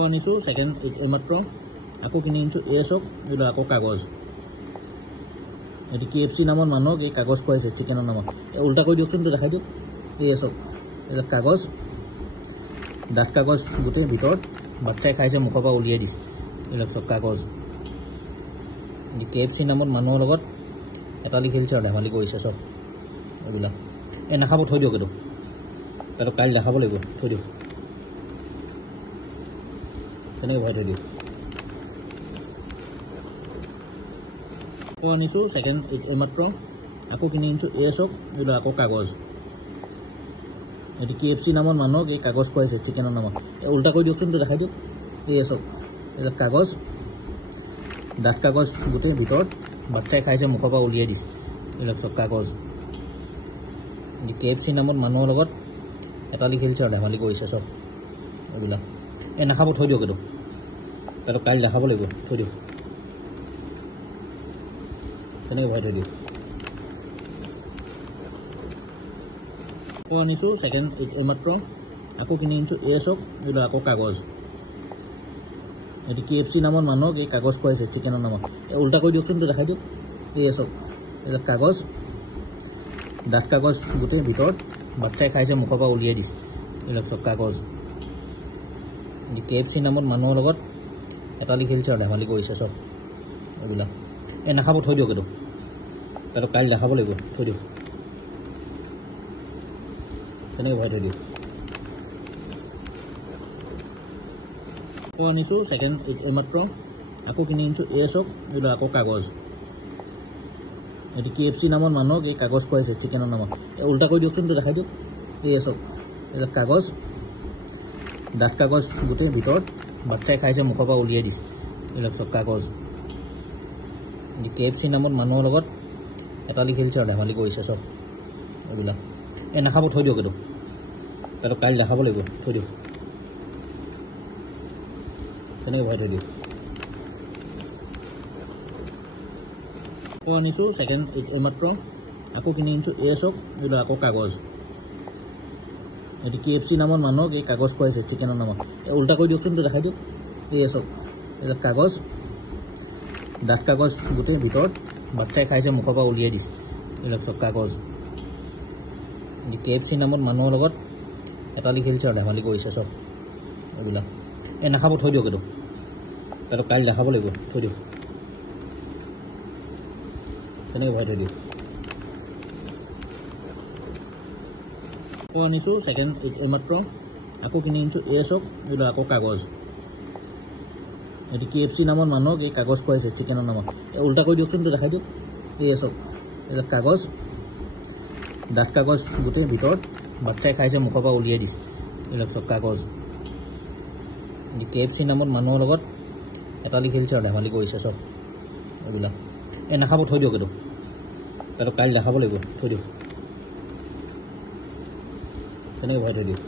আনিছোঁ ছেকেণ্ড এইমাত্ৰ আকৌ কিনি আনিছোঁ এছক এইটো আকৌ কাগজ এইটো KFC নামৰ মানুহক এই কাগজ খুৱাইছে চিকেনৰ নামত উল্টা কৰি দিয়কচোন দেখাই দিয়ক এছক এটা কাগজ ডাঠ কাগজ গোটেই ভিতৰত বাচ্চাই খাইছে মুখৰ পৰা উলিয়াই দিছে এইবিলাক চব কাগজ KFC নামৰ মানুহৰ লগত এটা লিখি দিছে আৰু ধেমালি কৰিছে চব এইবিলাক নাখাব থৈ দিয়ক এইটো তাতো কাইলৈ দেখাব লাগিব থৈ দিয়ক তেনেকৈ ভৰাই থৈ দিয়ক আনিছোঁ ছেকেণ্ড এইমাত্ৰ আকৌ কিনি আনিছোঁ এছক এইটো আকৌ কাগজ এইটো KFC নামৰ মানুহক এই কাগজ খুৱাইছে চিকেনৰ নামত উল্টা কৰি দিয়কচোন দেখাই দিয়ক এছক এটা কাগজ ডাঠ কাগজ গোটেই ভিতৰত বাচ্চাই খাইছে মুখৰ পৰা উলিয়াই দিছে এইবিলাক চব কাগজ KFC নামৰ মানুহৰ লগত এটা লিখি দিছে আৰু ধেমালি কৰিছে চব এইবিলাক নাখাব থৈ দিয়ক এইটো তাতো কাইলৈ দেখাব লাগিব থৈ দিয়ক তেনেকৈ ভৰাই থৈ দিয়ক আনিছোঁ ছেকেণ্ড এইমাত্ৰ আকৌ কিনি আনিছোঁ এছক এইটো আকৌ কাগজ এইটো KFC নামৰ মানুহক এই কাগজ খুৱাইছে চিকেনৰ নামত উল্টা কৰি দিয়কচোন দেখাই দিয়ক এছক এটা কাগজ ডাঠ কাগজ গোটেই ভিতৰত বাচ্চাই খাইছে মুখৰ পৰা উলিয়াই দিছে এইবিলাক চব কাগজ KFC নামৰ মানুহৰ লগত এটা লিখি দিছে আৰু ধেমালি কৰিছে চব এইবিলাক নাখাব থৈ দিয়ক এইটো তাতো কাইলৈ দেখাব লাগিব থৈ দিয়ক তেনেকৈ ভৰাই থৈ দিয়ক আনিছোঁ ছেকেণ্ড এইমাত্ৰ আকৌ কিনি আনিছোঁ এছক এইটো আকৌ কাগজ এইটো KFC নামৰ মানুহক এই কাগজ খুৱাইছে চিকেনৰ নামত উল্টা কৰি দিয়কচোন দেখাই দিয়ক এছক এটা কাগজ ডাঠ কাগজ গোটেই ভিতৰত বাচ্চাই খাইছে মুখৰ পৰা উলিয়াই দিছে এইবিলাক চব কাগজ KFC নামৰ মানুহৰ লগত এটা লিখি দিছে আৰু ধেমালি কৰিছে চব এইবিলাক নাখাব থৈ দিয়ক এইটো তাতো কাইলৈ দেখাব লাগিব থৈ দিয়ক তেনেকৈ ভৰাই থৈ দিয়ক আনিছোঁ ছেকেণ্ড এইমাত্ৰ আকৌ কিনি আনিছোঁ এছক এইটো আকৌ কাগজ এইটো KFC নামৰ মানুহক এই কাগজ খুৱাইছে চিকেনৰ নামত উল্টা কৰি দিয়কচোন দেখাই দিয়ক এছক এটা কাগজ ডাঠ কাগজ গোটেই ভিতৰত বাচ্চাই খাইছে মুখৰ পৰা উলিয়াই দিছে এইবিলাক চব কাগজ KFC নামৰ মানুহৰ লগত এটা লিখি দিছে আৰু ধেমালি কৰিছে চব এইবিলাক নাখাব থৈ দিয়ক এইটো তাতো কাইলৈ দেখাব লাগিব থৈ দিয়ক তেনেকৈ ভৰাই থৈ দিয়ক আনিছোঁ ছেকেণ্ড এইমাত্ৰ আকৌ কিনি আনিছোঁ এছক এইটো আকৌ কাগজ এইটো KFC নামৰ মানুহক এই কাগজ খুৱাইছে চিকেনৰ নামত উল্টা কৰি দিয়কচোন দেখাই দিয়ক এছক এটা কাগজ ডাঠ কাগজ গোটেই ভিতৰত বাচ্চাই খাইছে মুখৰ পৰা উলিয়াই দিছে এইবিলাক চব কাগজ KFC নামৰ মানুহৰ লগত এটা লিখি দিছে আৰু ধেমালি কৰিছে চব এইবিলাক নাখাব থৈ দিয়ক এইটো তাতো কাইলৈ দেখাব লাগিব থৈ দিয়ক তেনেকৈ ভৰাই থৈ দিয়ক